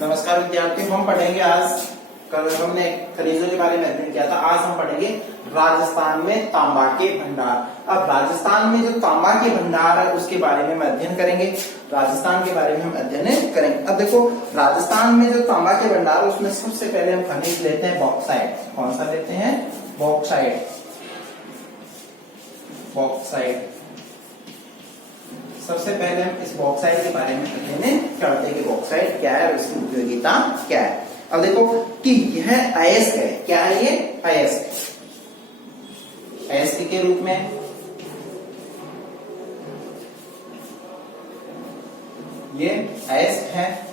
नमस्कार विद्यार्थियों, हम पढ़ेंगे आज। कल हमने खनिजों के बारे में अध्ययन किया था। आज हम पढ़ेंगे राजस्थान में तांबा के भंडार। अब राजस्थान में जो तांबा के भंडार है उसके बारे में हम अध्ययन करेंगे। राजस्थान के बारे में हम अध्ययन करेंगे। अब देखो, राजस्थान में जो तांबा के भंडार है उसमें सबसे पहले हम खनिज लेते हैं बॉक्साइट। कौन सा लेते हैं? बॉक्साइट। बॉक्साइट सबसे पहले हम इस बॉक्साइट के बारे में अध्ययन करते हैं कि बॉक्साइट क्या है और इसकी उपयोगिता क्या है। अब देखो कि यह अयस्क है। क्या है ये? अयस्क। अयस्क के रूप में ये अयस्क है,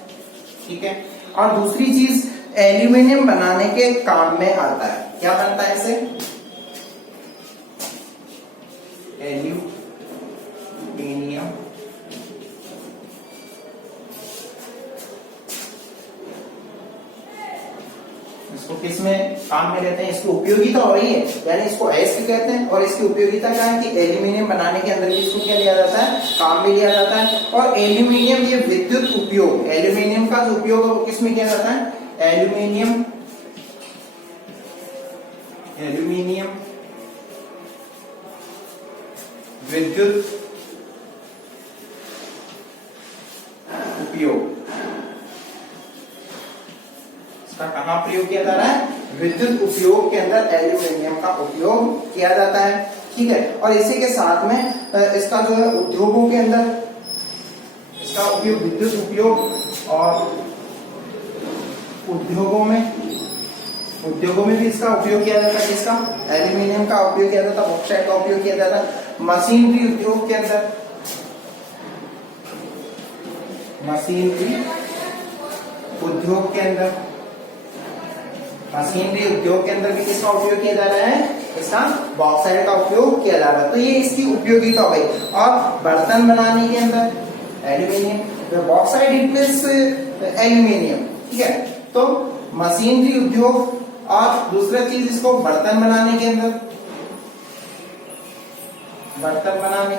ठीक है। और दूसरी चीज, एल्यूमिनियम बनाने के काम में आता है। क्या बनता है इसे? एल्यूमिनियम। इसको किस में काम में लेते हैं? इसकी उपयोगिता हो रही है, यानी इसको अयस्क कहते हैं। और इसकी उपयोगिता क्या है कि एल्यूमिनियम बनाने के अंदर भी इसको क्या लिया जाता है? काम में लिया जाता है। और एल्यूमिनियम ये विद्युत उपयोग, एल्यूमिनियम का जो उपयोग है वो किस में किया जाता है? एल्यूमिनियम विद्युत उपयोग। इसका कहां प्रयोग किया जा रहा है? विद्युत उपयोग के अंदर एल्यूमिनियम का उपयोग किया जाता है, ठीक है। और इसी के साथ में इसका जो है उद्योगों के अंदर इसका उपयोग, विद्युत उपयोग और उद्योगों में भी इसका उपयोग किया जाता है। किसका? एल्यूमिनियम का उपयोग किया जाता है, बॉक्साइट का उपयोग किया जाता है। मशीनरी उद्योग के अंदर, मशीनरी उद्योग के अंदर भी किसका उपयोग किया जा रहा है? इसका बॉक्साइट का उपयोग किया जा रहा है। तो ये इसकी उपयोगिता हो गई। और बर्तन बनाने के अंदर aluminium, bauxite it means aluminium, ठीक है। तो मशीनरी उद्योग और दूसरा चीज, इसको बर्तन बनाने के अंदर, बर्तन बनाने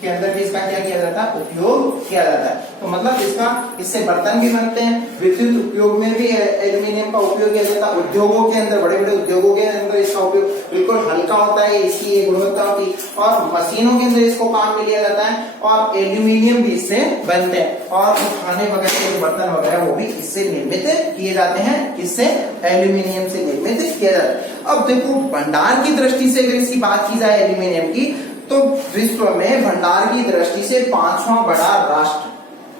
के अंदर भी इसका क्या किया जाता है? उपयोग किया जाता है। तो मतलब इससे बर्तन भी बनते हैं। विद्युत उपयोग में भी एल्यूमिनियम का उपयोग किया जाता है। उद्योगों के अंदर, बड़े बड़े उद्योगों के अंदर इसका उपयोग बिल्कुल हल्का होता है, इसकी ये गुणवत्ता होती है। और मशीनों के अंदर इसको काम में लिया जाता है। और एल्यूमिनियम भी इससे बनते हैं। और खाने वगैरह के बर्तन वगैरह वो भी इससे निर्मित किए जाते हैं। इससे एल्यूमिनियम से निर्मित किया जाता है। अब देखो, भंडार की दृष्टि से अगर इसकी बात की जाए एल्यूमिनियम की, तो विश्व में भंडार की दृष्टि से 5वां बड़ा राष्ट्र,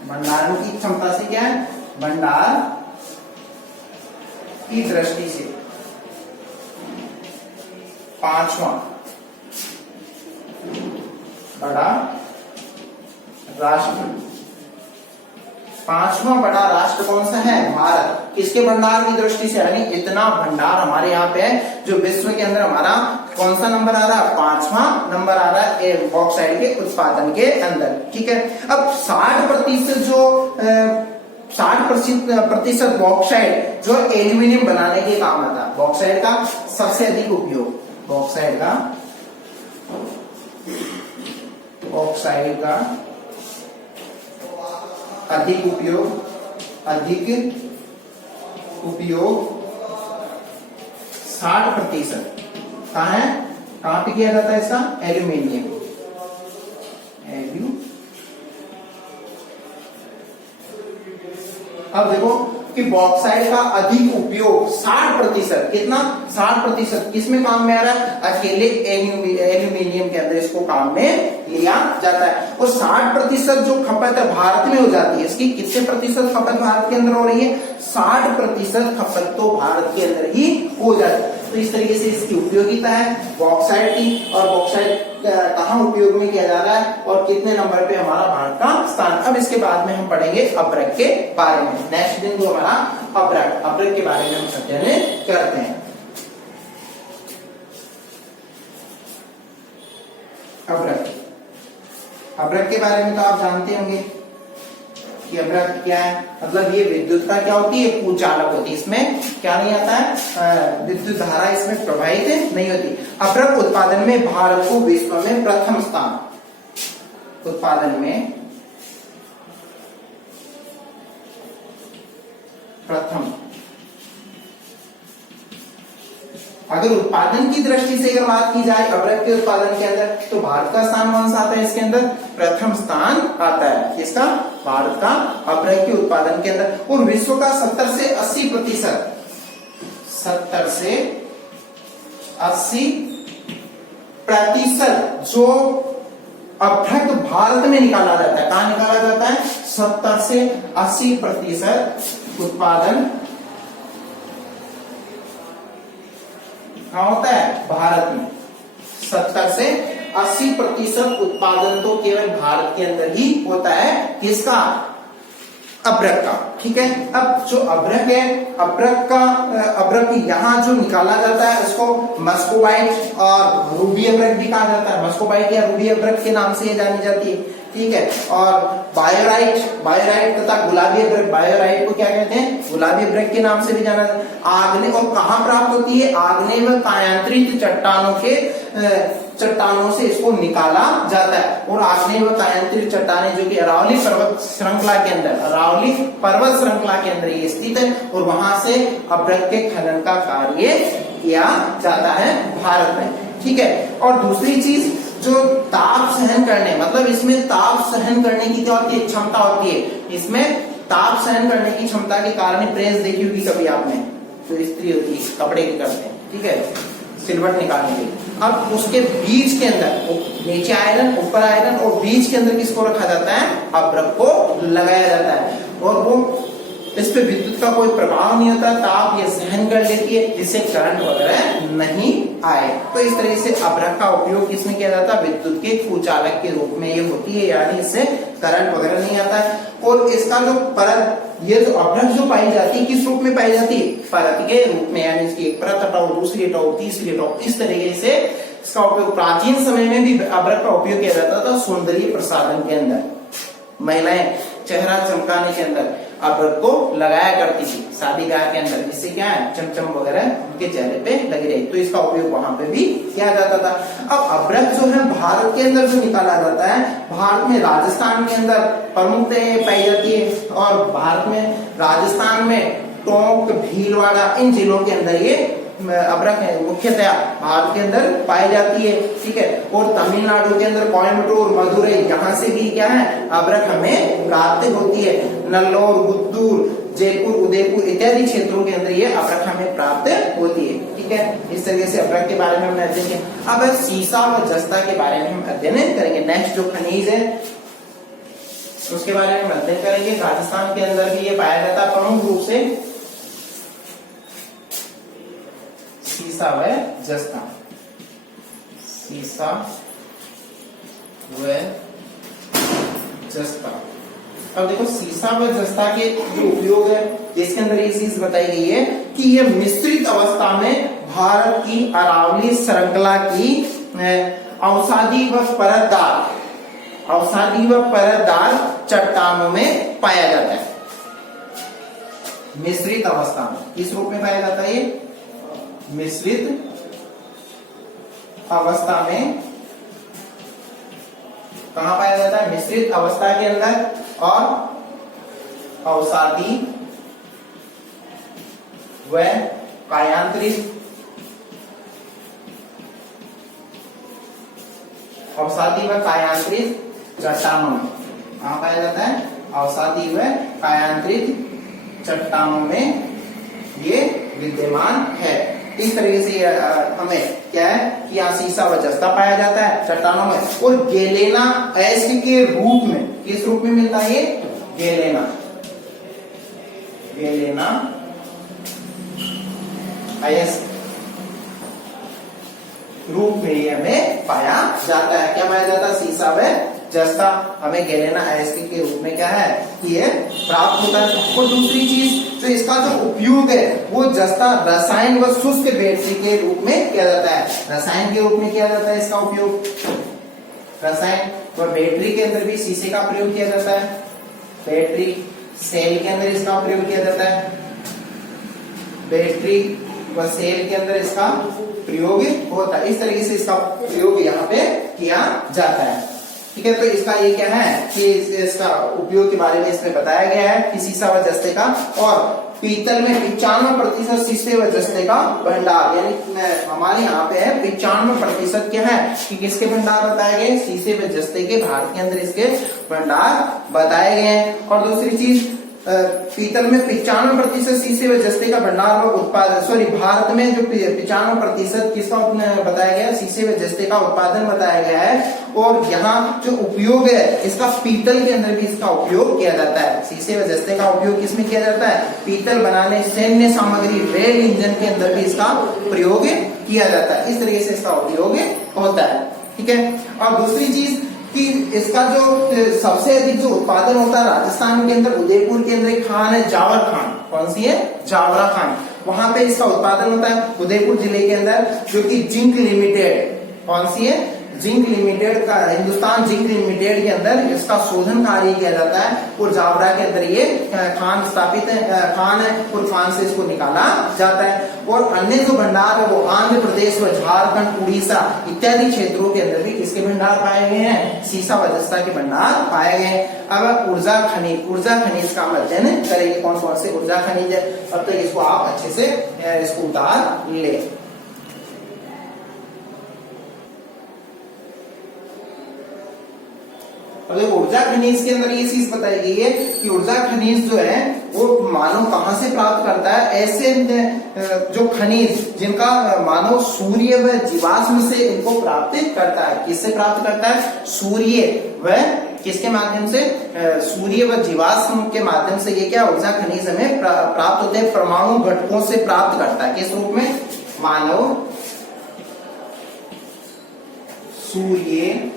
भंडारों की क्षमता से क्या है? भंडार की दृष्टि से 5वां बड़ा राष्ट्र। 5वां बड़ा राष्ट्र कौन सा है? भारत। किसके भंडार की दृष्टि से? यानी इतना भंडार हमारे यहाँ पे है, जो विश्व के अंदर हमारा कौन सा नंबर आ रहा है? 5वां नंबर आ रहा है बॉक्साइट के उत्पादन के अंदर, ठीक है। अब 60% जो 60% बॉक्साइट जो एल्यूमिनियम बनाने के काम आता है। बॉक्साइट का सबसे अधिक उपयोग, बॉक्साइट का अधिक उपयोग 60% कहाँ है? कहाँ पे किया जाता है इसका? एल्यूमिनियम। अब देखो कि बॉक्साइट का अधिक उपयोग 60%, कितना? 60% किसमें काम में आ रहा है? अकेले एल्यूमिनियम के अंदर इसको काम में लिया जाता है। और 60% जो खपत है भारत में हो जाती है। इसकी कितने प्रतिशत खपत भारत के अंदर हो रही है? 60% खपत तो भारत के अंदर ही हो जाती है। तो इस तरीके से इसकी उपयोगिता है बॉक्साइट की। और बॉक्साइट कहाँ उपयोग में किया जा रहा है और कितने नंबर पे हमारा भारत का स्थान। अब इसके बाद में हम पढ़ेंगे अब्रक के बारे में। नेक्स्ट दिन जो हमारा अब्रक के बारे में हम अध्ययन करते हैं। अब्रक के बारे में तो आप जानते होंगे कि अब्रक क्या है। मतलब ये विद्युत का क्या होती है? पूचालक होती है। इसमें क्या नहीं आता है? विद्युत धारा इसमें प्रवाहित नहीं होती। अब्रक उत्पादन में भारत को विश्व में प्रथम स्थान, उत्पादन में प्रथम। अगर उत्पादन की दृष्टि से अगर बात की जाए अभ्रक के उत्पादन के अंदर, तो भारत का स्थान कौन सा आता है इसके अंदर? प्रथम स्थान आता है। किसका? भारत का अभ्रक के उत्पादन के अंदर। और विश्व का 70 से 80% 70 से 80% जो अभ्रक भारत में निकाला जाता है, कहां निकाला जाता है? 70 से 80% उत्पादन कहां होता है? भारत में। 70 से 80% उत्पादन तो केवल भारत के अंदर ही होता है। किसका? अभ्रक का। ठीक है। अब जो अभ्रक है, अभ्रक यहाँ जो निकाला जाता है उसको मस्कोबाइट और रूबी अभ्रक भी कहा जाता है। मस्कोबाइट या रूबी अभ्रक के नाम से ये जानी जाती है। ठीक है। और बायोराइट तथा गुलाबी अभ्रक, बायोराइट को क्या कहते हैं? गुलाबी अभ्रक के नाम से भी जाना जाता है। आग्नेय और कहाँ प्राप्त होती है? आग्नेय व कायांतरित चट्टानों से इसको निकाला जाता है। और आग्नेय व कायांतरित चट्टानें जो कि अरावली पर्वत श्रृंखला के अंदर ये स्थित है, और वहां से अभ्रक के खनन का कार्य किया जाता है भारत में। ठीक है। और दूसरी चीज जो ताप सहन करने, मतलब इसमें ताप सहन करने की क्या होती है? क्षमता होती है। इसमें ताप सहन करने की क्षमता के कारण प्रेस देखी होगी कभी आपने, जो इस्त्री होती है कपड़े की करते हैं। ठीक है, सिलवट निकालने के लिए। अब उसके बीच के अंदर नीचे आयरन, ऊपर आयरन, और बीच के अंदर किसको रखा जाता है? अभ्रक को लगाया जाता है। और वो इस पे विद्युत का कोई प्रभाव नहीं होता, ताप ये सहन कर लेती है, जिससे करंट वगैरह नहीं आए। तो इस तरह से अभ्रक का उपयोग किसमें किया जाता है? विद्युत के कुचालक के रूप में ये होती है, यानी इससे करंट वगैरह नहीं आता है। और इसका जो परत, ये जो अभ्रक जो पाई जाती है, किस रूप में पाई जाती है? परत के रूप में, यानी इसकी एक परत हटाओ, दूसरी हटाओ, तीसरी हटाओ। इस तरीके से इसका उपयोग प्राचीन समय में भी अभ्रक का उपयोग किया जाता था सौंदर्य प्रसाधन के अंदर। महिलाएं चेहरा चमकाने के अंदर अभ्रक को लगाया करती थी शादी ब्याह के अंदर, जिससे क्या है? चमचम वगैरह उनके चेहरे पे लगी रही। तो इसका उपयोग वहां पे भी किया जाता था। अब अभ्रक जो है भारत के अंदर जो निकाला जाता है, भारत में राजस्थान के अंदर प्रमुखतः पाई जाती है। और भारत में राजस्थान में टोंक, भीलवाड़ा, इन जिलों के अंदर ये अभ्रक है मुख्यतया भारत के अंदर पाई जाती है। ठीक है। और तमिलनाडु के अंदर कोयम्बटूर, मदुरई, यहाँ से भी क्या है? अभ्रक हमें प्राप्त होती है। नल्लोर, गुद्दूर, जयपुर, उदयपुर इत्यादि क्षेत्रों के अंदर ये अभ्रक हमें प्राप्त होती है। ठीक है। इस तरीके से अभ्रक के बारे में हम अध्ययन करेंगे। अब सीसा व जस्ता के बारे में हम अध्ययन करेंगे। नेक्स्ट जो खनिज है उसके बारे में हम अध्ययन करेंगे। राजस्थान के अंदर भी ये पाया जाता है प्रमुख रूप से सीसा व जस्ता। सीसा व जस्ता। अब देखो सीसा व जस्ता के जो उपयोग है, इसके अंदर ये चीज बताई गई है कि ये मिश्रित अवस्था में भारत की अरावली श्रृंखला की अवसादी व परतदार चट्टानों में पाया जाता है। मिश्रित अवस्था में किस रूप में पाया जाता है? ये मिश्रित अवस्था में कहां पाया जाता है? मिश्रित अवस्था के अंदर, और अवसादी व कायांतरित चट्टानों में कहां पाया जाता है? अवसादी व कायांतरित चट्टानों में ये विद्यमान है। इस तरीके से हमें क्या है कि यहाँ सीसा व जस्ता पाया जाता है चट्टानों में। और गेलेना अयस्क के रूप में, किस रूप में मिलता है? ये गेलेना अयस्क रूप में ये हमें पाया जाता है। क्या पाया जाता है? सीसा व जस्ता हमें गेलेना अयस्क के रूप में क्या है कि ये प्राप्त होता है। और दूसरी चीज तो इसका जो उपयोग है वो जस्ता रसायन व शुष्क बैटरी के रूप में किया जाता है। रसायन के रूप में किया जाता है इसका उपयोग। रसायन व बैटरी के अंदर भी शीशे का प्रयोग किया जाता है। बैटरी सेल के अंदर इसका प्रयोग किया जाता है। बैटरी व सेल के अंदर इसका प्रयोग होता है। इस तरीके से इसका प्रयोग यहाँ पे किया जाता है। ठीक है, तो इसका ये क्या है कि इसका उपयोग के बारे में इसमें बताया गया है कि सीसा व जस्ते का, और पीतल में 95% शीशे व जस्ते का भंडार, यानी हमारे यहाँ पे है 95% क्या है कि किसके भंडार बताए गए, शीशे व जस्ते के, भारत के अंदर इसके भंडार बताए गए हैं। और दूसरी चीज, पीतल में 95% शीशे व जस्ते का भंडार व उत्पादन, सॉरी भारत में जो 95% किसका बताया गया, शीशे व जस्ते का उत्पादन बताया गया है। और यहाँ जो उपयोग है इसका, पीतल के अंदर भी इसका उपयोग किया जाता है। शीशे व जस्ते का उपयोग किसमें किया जाता है, पीतल बनाने, सैन्य सामग्री, रेल इंजन के अंदर भी इसका प्रयोग किया जाता है। इस तरीके से इसका उपयोग होता है। ठीक है, और दूसरी चीज कि इसका जो सबसे अधिक जो उत्पादन होता है राजस्थान के अंदर, उदयपुर के अंदर एक खान है जावर खान, कौन सी है, जावरा खान, वहां पे इसका उत्पादन होता है उदयपुर जिले के अंदर, जो कि जिंक लिमिटेड, कौन सी है, जिंक लिमिटेड का, हिंदुस्तान जिंक लिमिटेड के अंदर इसका शोधन कार्य किया जाता है। और जावरा के अंदर ये खान स्थापित है, खान है, और खान से इसको निकाला जाता है। और अन्य जो भंडार है वो आंध्र प्रदेश व झारखंड, उड़ीसा इत्यादि क्षेत्रों के अंदर भी किसके भंडार पाए गए हैं, सीसा व जस्ता के भंडार पाए गए हैं। अब ऊर्जा खनिज का हम अध्ययन करेंगे, कौन कौन से ऊर्जा खनिज है, तब तक इसको आप अच्छे से इसको उतार ले। और ऊर्जा खनिज के अंदर ये चीज बताई गई है कि ऊर्जा खनिज जो है वो मानव कहां से प्राप्त करता है, ऐसे जो खनिज जिनका मानव सूर्य व जीवाश्म से इनको प्राप्त करता है। किससे प्राप्त करता है, सूर्य व किसके माध्यम से, सूर्य व जीवाश्म के माध्यम से ये क्या ऊर्जा खनिज हमें प्राप्त होते हैं, परमाणु घटकों से प्राप्त करता है। किस रूप में, मानव सूर्य,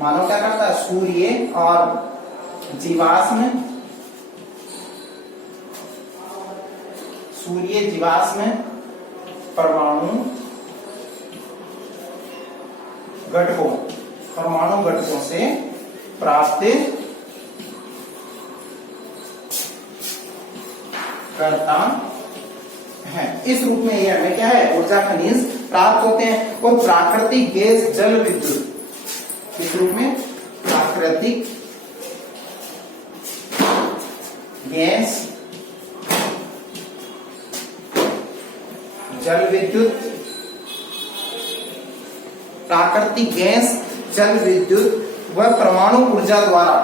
मानव क्या करता है, सूर्य और जीवाश्म, सूर्य जीवाश्म परमाणु घटकों, परमाणु घटकों से प्राप्त करता है। इस रूप में ये हमें क्या है, ऊर्जा खनिज प्राप्त होते हैं। और प्राकृतिक गैस, जल विद्युत, इस रूप में प्राकृतिक गैस, जल विद्युत, प्राकृतिक गैस, जल विद्युत व परमाणु ऊर्जा द्वारा,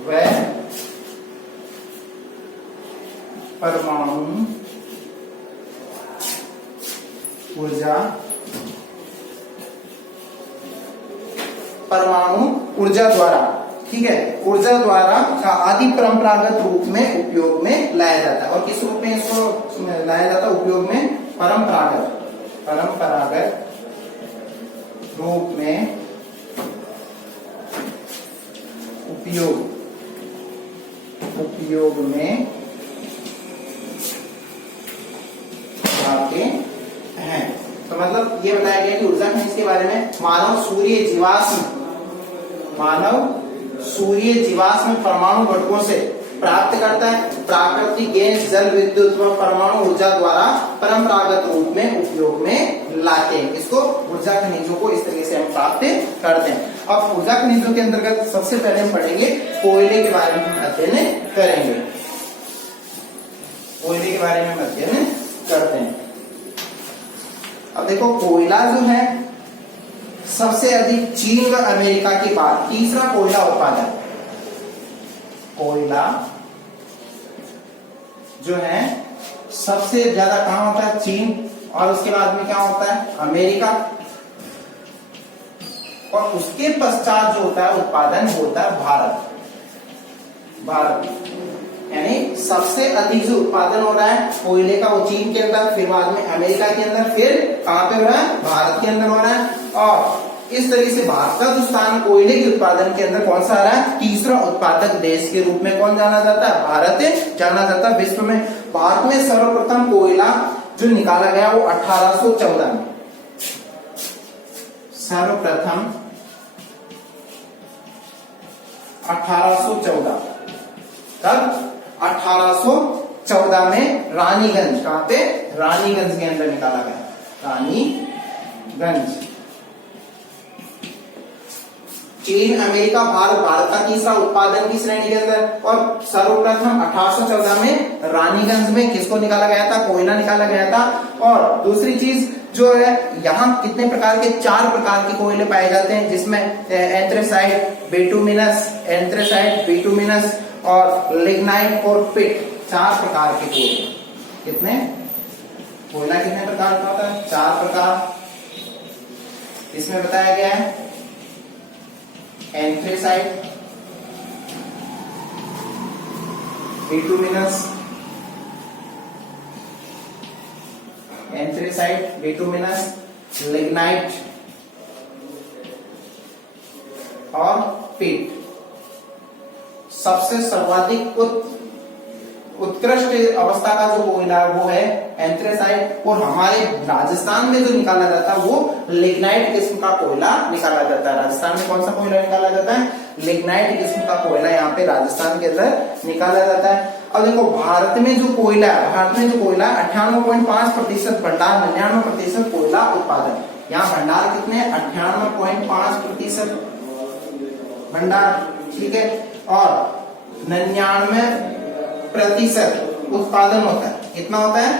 व परमाणु ऊर्जा, परमाणु ऊर्जा द्वारा, ठीक है, ऊर्जा द्वारा का आदि परंपरागत रूप में उपयोग में लाया जाता है। और किस रूप में इसको लाया जाता है, उपयोग में, परंपरागत रूप में उपयोग में लाते हैं। तो मतलब ये बताया गया कि ऊर्जा खनिज के बारे में, मानव सूर्य जीवाश्म परमाणु घटकों से प्राप्त करता है, प्राकृतिक गैस, जल विद्युत व परमाणु ऊर्जा द्वारा परंपरागत रूप में उपयोग में लाते हैं। इसको ऊर्जा खनिजों को इस तरीके से हम प्राप्त करते हैं। अब ऊर्जा खनिजों के अंतर्गत सबसे पहले हम पढ़ेंगे कोयले के बारे में अध्ययन करेंगे, कोयले के बारे में अध्ययन करते हैं। अब देखो, कोयला जो है सबसे अधिक चीन व अमेरिका के बाद तीसरा कोयला उत्पादन, कोयला जो है सबसे ज्यादा कहां होता है, चीन, और उसके बाद में क्या होता है, अमेरिका, और उसके पश्चात जो होता है उत्पादन होता है भारत, यानी सबसे अधिक जो उत्पादन हो रहा है कोयले का वो चीन के अंदर, फिर बाद में अमेरिका के अंदर, फिर कहां पे हो रहा है, भारत के अंदर हो रहा है। और इस तरीके से भारत का जो स्थान कोयले के उत्पादन के अंदर कौन सा आ रहा है, तीसरा उत्पादक देश के रूप में कौन जाना जाता है, भारत जाना जाता है विश्व में। भारत में सर्वप्रथम कोयला जो निकाला गया वो 1814 में, सर्वप्रथम 1814, तब 1814 में रानीगंज, कहां पे, रानीगंज के अंदर निकाला गया, रानीगंज। चीन, अमेरिका, भारत का तीसरा उत्पादन की श्रेणी के अंदर। और सर्वप्रथम 1814 में रानीगंज में किसको निकाला गया था? कोयला निकाला गया था। और दूसरी चीज जो है, यहाँ कितने प्रकार के? 4 प्रकार के कोयले पाए जाते हैं, जिसमें एंथ्रेसाइट, बिटुमिनस और लिग्नाइट और पिट, 4 प्रकार के कोयले। कितने? कोयला कितने प्रकार का होता है? 4 प्रकार। इसमें बताया गया है एंथ्रेसाइट, बिटुमिनस, लिग्नाइट और पिट। सबसे सर्वाधिक उत्कृष्ट अवस्था का जो कोयला वो है एंथ्रेसाइट। और हमारे राजस्थान में जो निकाला जाता है वो लिग्नाइट किस्म का कोयला निकाला जाता है। राजस्थान में कौन सा कोयला निकाला जाता है? लिग्नाइट किस्म का कोयला यहाँ पे राजस्थान के अंदर निकाला जाता है। अब देखो, भारत में जो कोयला 98.5% भंडार, 99% कोयला उत्पादन। यहाँ भंडार कितने? 98.5% भंडार, ठीक है। और 99% उत्पादन होता है। कितना होता है?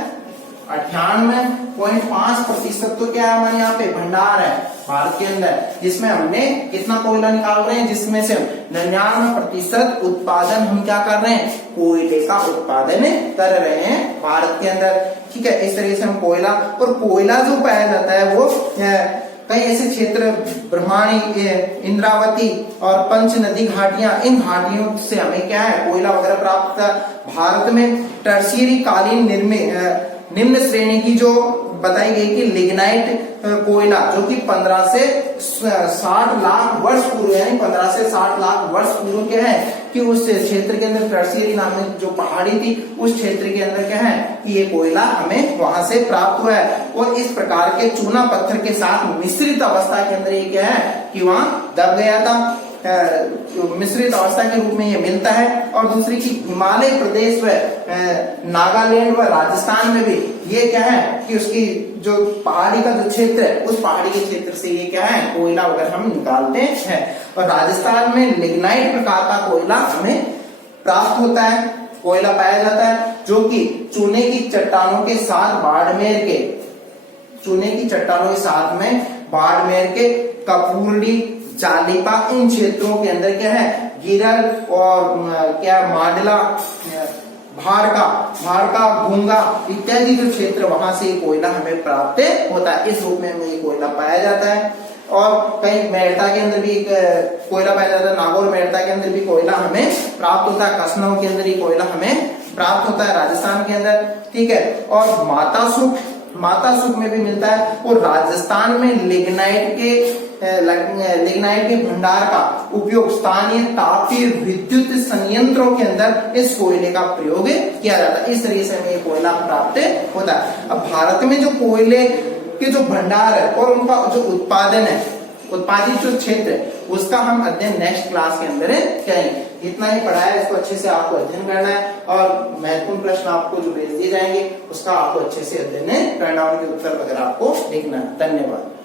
98.5% तो क्या है हमारे यहाँ पे? भंडार है भारत के अंदर, जिसमें हमने कितना कोयला निकाल रहे हैं? जिसमें से 99% उत्पादन हम क्या कर रहे हैं? कोयले का उत्पादन कर रहे हैं भारत के अंदर, ठीक है। इस तरीके से हम कोयला, और कोयला जो पाया जाता है वो कई ऐसे क्षेत्र, ब्रह्माणी, इंद्रावती और पंच नदी घाटियां, इन घाटियों से हमें क्या है? कोयला वगैरह प्राप्त था। भारत में टर्शियरी कालीन निम्न श्रेणी की जो बताई गई कि लिग्नाइट कोयला, जो कि 15 से 60 लाख वर्ष पूर्व, यानी 15 से 60 लाख वर्ष पूर्व क्या है कि उस क्षेत्र के अंदर, टर्शियरी नामक जो पहाड़ी थी उस क्षेत्र के अंदर क्या है कि ये कोयला हमें वहां से प्राप्त हुआ है। और इस प्रकार के चूना पत्थर के साथ मिश्रित अवस्था के अंदर ये क्या है कि वहां दब गया था। मिश्रित अवस्था के रूप में ये मिलता है। और दूसरी चीज, हिमालय प्रदेश व नागालैंड व राजस्थान में भी ये क्या है कि उसकी जो पहाड़ी का जो क्षेत्र है, उस पहाड़ी के क्षेत्र से ये क्या है? कोयला वगैरह हम निकालते हैं। और राजस्थान में लिग्नाइट प्रकार का कोयला हमें प्राप्त होता है, कोयला पाया जाता है, जो कि चूने की चट्टानों के साथ बाड़मेर के कपूरडी, जालिपा, इन क्षेत्रों के अंदर क्या है? गिरल और क्या मांडला, भारका, भूंगा इत्यादि जो क्षेत्र, वहां से कोयला हमें प्राप्त होता है। इस रूप में हमें ये कोयला पाया जाता है। और कहीं मेड़ता के अंदर भी कोयला पाया जाता है, नागौर मेड़ता के अंदर भी कोयला हमें प्राप्त होता है, कसनौ के अंदर ही कोयला हमें प्राप्त होता है राजस्थान के अंदर, ठीक है। और मातासुख में भी मिलता है। और राजस्थान में लिग्नाइट के भंडार का उपयोग स्थानीय तापीय विद्युत संयंत्रों के अंदर इस कोयले का प्रयोग किया जाता है। इस तरीके से हमें कोयला प्राप्त होता है। अब भारत में जो कोयले के जो भंडार है और उनका जो उत्पादन है, उत्पादित जो क्षेत्र है, उसका हम अध्ययन नेक्स्ट क्लास के अंदर करेंगे। इतना ही पढ़ा है, इसको अच्छे से आपको अध्ययन करना है। और महत्वपूर्ण प्रश्न आपको जो भेज दिए जाएंगे उसका आपको अच्छे से अध्ययन करना, उनके उत्तर वगैरह आपको लिखना है। धन्यवाद।